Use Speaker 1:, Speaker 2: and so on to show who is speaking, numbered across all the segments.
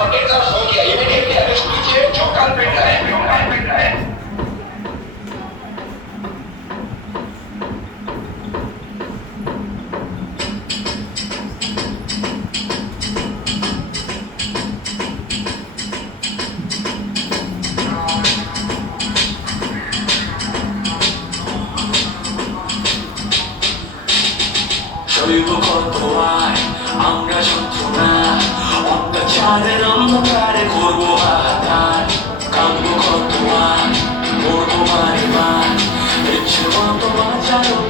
Speaker 1: और date of हो गया। इमीडिएटली अरेस्ट कीजिए जो कल पिट रहा है। সাদের অন্ধকারে করব হাতার কাঁদবো কত মান মরবো মারে মান ইচ্ছে মতো বাঁচালো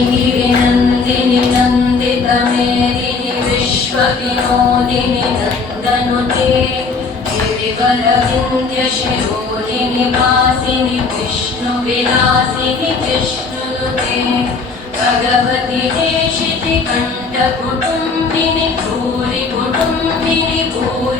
Speaker 2: नन्दिनि विनन्दिनि नन्दितमेदिनि विश्वविनोदिनि नन्दनुते गिरिवरविन्द्यशिरोदिनि वासिनि विष्णुविलासिनि विष्णुनुते भगवति देशिति कण्ठकुटुम्बिनि भूरिकुटुम्बिनि भूरि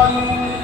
Speaker 2: Bye.